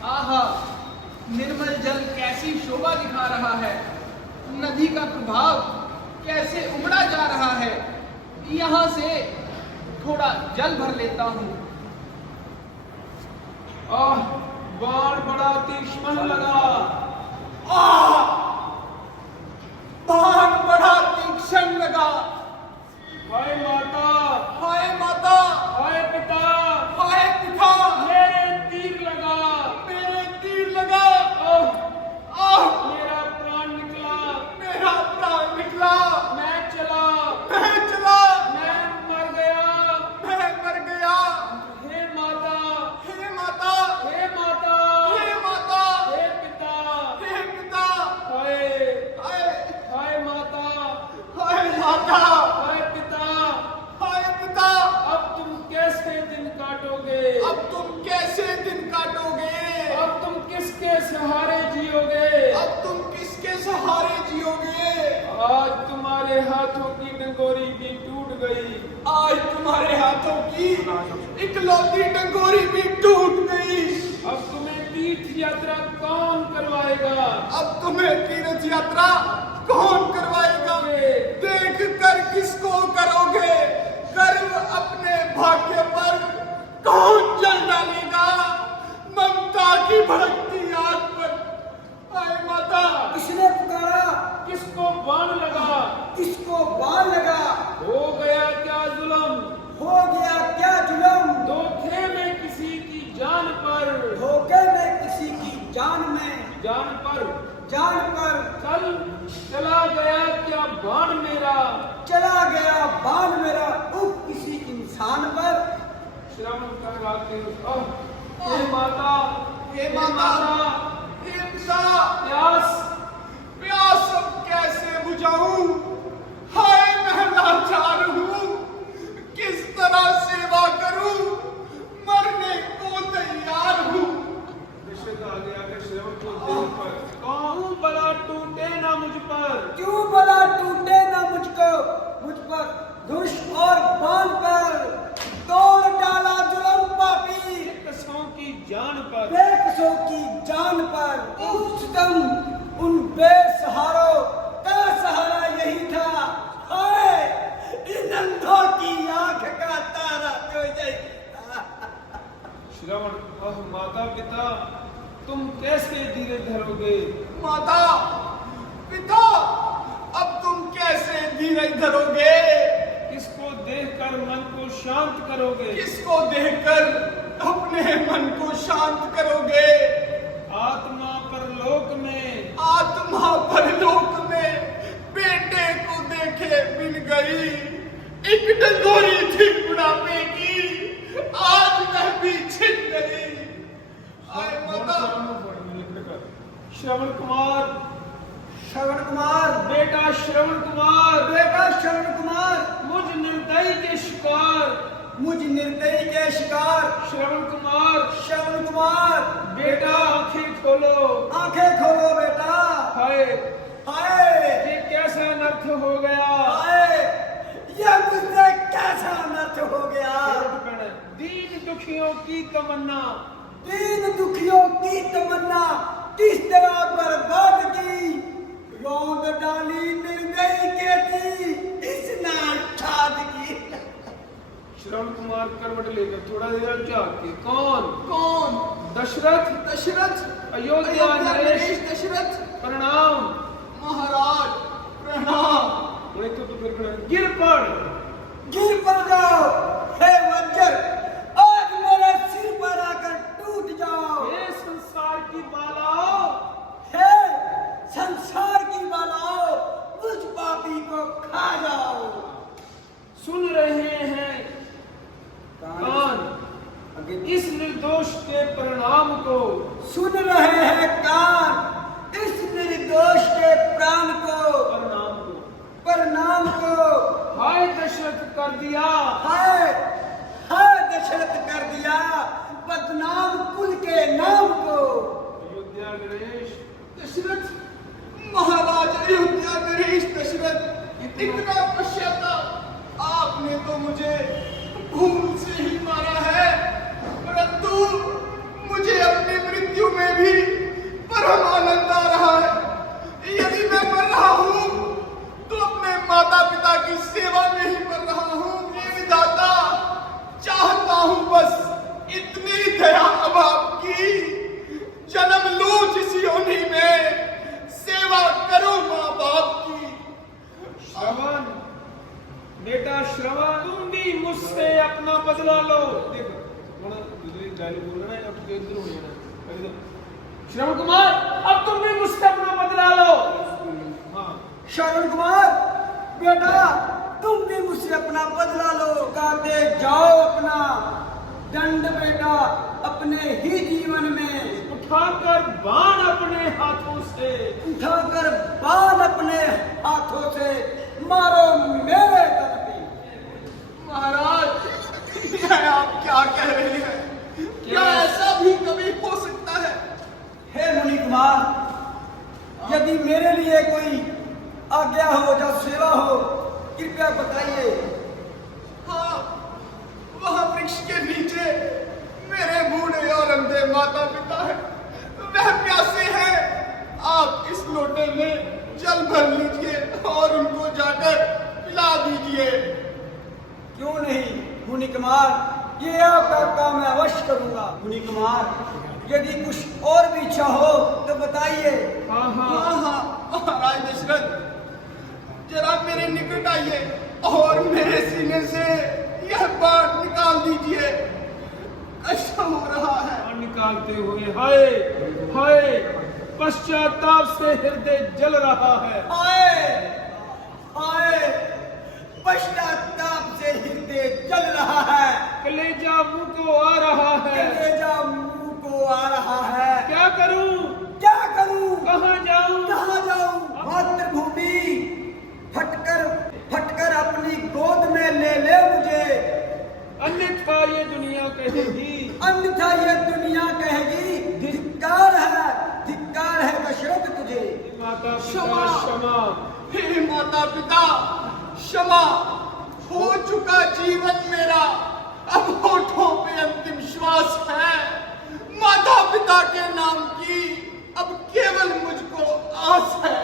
आहा, निर्मल जल कैसी शोभा दिखा रहा है। नदी का प्रभाव कैसे उमड़ा जा रहा है। यहाँ से थोड़ा जल भर लेता हूँ। बाण बड़ा तीक्ष्ण लगा। बाण बड़ा तीक्ष्ण लगा। हाय माता, हाय माता, हाय पिता, हाय पिता, मेरे तीर लगा, मेरे तीर लगा। मेरा प्राण निकला, मेरा प्राण निकला। मैं चला, मैं चला, मैं मर गया, मैं मर गया। हे माता, हे माता, हे माता, हे माता, हे पिता, हे पिता। हाय हाय, हाय माता, हाय माता, हाय पिता, हाय पिता। अब तुम कैसे दिन काटोगे? अब तुम कैसे दिन काटोगे? अब तुम किसके सहारे जियोगे? अब तुम किसके सहारे जियोगे? आज तुम्हारे हाथों की डंगोरी भी टूट गई। आज तुम्हारे हाथों की इकलौती डंगोरी भी टूट गई। अब तुम्हें तीर्थ यात्रा कौन करवाएगा? अब तुम्हें तीर्थ यात्रा कौन करवाएगा? देख कर किसको करोगे? गर्व अपने भाग्य पर कौन जल डालेगा? ममता की भड़कती आग पर। हाय माता, किसने पुकारा? किसको बाण लगा? किसको बाण लगा? हो गया क्या जुल्म? हो गया क्या जुल्म? धोखे में किसी की जान पर, धोखे में किसी की जान में, जान पर जान पर चला गया क्या बाण मेरा? चला गया बाण मेरा उफ किसी इंसान पर। श्रवण करवाते हे माता, हे माता, हे पिता। प्यास प्यास अब कैसे बुझाऊं? हाय मैं लाचार हूँ। किस तरह सेवा करूं? मरने को तैयार हूँ। निषेध आ गया कि श्रवण को देह पर कहूं बला टूटे ना मुझ पर। क्यों भला टूटे ना मुझको, मुझ पर धनुष और बाण पर। तोड़ डाला जुल्म पापी कसों की जान पर, बेकसों की जान पर। उफ सितम उन बेसहारों का सहारा यही था। हाय इन अंधों की आंख का तारा तो यही था। श्रवण माता पिता तुम कैसे धीरे धरोगे? माता, पिता, अब तुम कैसे धीरज धरोगे? किसको देखकर मन को शांत करोगे? किसको देखकर अपने मन को शांत करोगे? आत्मा परलोक में, आत्मा परलोक में बेटे को देखे बिन गई। एक डंगोरी थी बुढ़ापे की, आज वह भी छिन गई। हाय माता, श्रवण कुमार, श्रवण कुमार, बेटा श्रवण कुमार, बेटा श्रवण कुमार, मुझ निर्दयी के शिकार, मुझ निर्दयी के शिकार। श्रवण कुमार, श्रवण कुमार, बेटा आंखें खोलो। आंखें खोलो बेटा। हाय हाय ये कैसा अनर्थ हो गया? हाय यह मुझसे कैसा अनर्थ हो गया। दीन दुखियों की तमन्ना, दीन दुखियों की तमन्ना किस तरह बर्बाद की। रौंद डाली निर्दयी के थी इसने छाद की। श्रवण कुमार करवट लेकर थोड़ा देर झाँक के कौन? कौन? दशरथ, दशरथ, अयोध्या नरेश, दशरथ। प्रणाम महाराज प्रणाम। नहीं तो फिर गिर पड़। गिर पड़ जाओ हे वज्र, आज मेरे सिर पर आकर टूट जाओ। हे संसार की बालाओ, हे संसार की बालाओ, मुझ पापी को खा जाओ। सुन रहे हैं कान इस निर्दोष के परिणाम को। सुन रहे हैं कान इस निर्दोष के प्राण को, परिणाम को, परिणाम को। हाय दशरथ कर दिया, हाय हाय दशरथ कर दिया बदनाम कुल के नाम को। अयोध्या नरेश, दशरथ, महाराज अयोध्या नरेश दशरथ, इतना पश्चाताप आपने तो मुझे भूल से ही मारा है, परंतु मुझे अपनी मृत्यु अब केंद्र हो जाना। श्रवण कुमार, अब तुम भी मुझसे अपना बदला लो। हाँ श्रवण कुमार बेटा, तुम भी मुझसे अपना बदला लो। काटे जाओ अपना दंड बेटा अपने ही जीवन में। उठाकर बाण अपने हाथों से, उठाकर बाण अपने हाथों से मारो मेरे तन पे। महाराज, यह आप क्या कह रहे हैं? क्या ऐसा भी कभी हो सकता है? हे मुनि कुमार, यदि मेरे लिए कोई आज्ञा हो या सेवा हो, कृपया बताइए। हाँ, वहाँ वृक्ष के नीचे मेरे बूढ़े और अंधे माता पिता है, वह प्यासे हैं। आप इस लोटे में जल भर लीजिए और उनको जाकर पिला दीजिए। क्यों नहीं मुनि कुमार, ये आपका काम मैं अवश्य करूंगा। मुनि कुमार, यदि कुछ और भी इच्छा हो तो बताइए। हाँ हाँ हाँ हाँ, महाराज दशरथ, जरा मेरे निकट आइए और मेरे सीने से यह बाण निकाल दीजिए। कष्ट हो रहा है। बाण निकालते हुए हाय हाय, पश्चाताप से हृदय जल रहा है। आए आए, पश्चाताप से हृदय जल रहा है। कलेजा मुंह को आ रहा है। कलेजा मुंह को आ रहा है। क्या करूं? क्या करूं? कहाँ जाऊं? कहाँ जाऊं? मातृभूमि फटकर फटकर अपनी गोद में ले ले मुझे, अन्यथा ये दुनिया कहेगी, अन्यथा ये दुनिया कहेगी धिक्कार है दशरथ तुझे। माता पिता क्षमा। क्षमा। हे माता पिता, क्षमा। हो चुका जीवन मेरा, अब होठों पे अंतिम श्वास है। माता पिता के नाम की अब केवल मुझको आस है।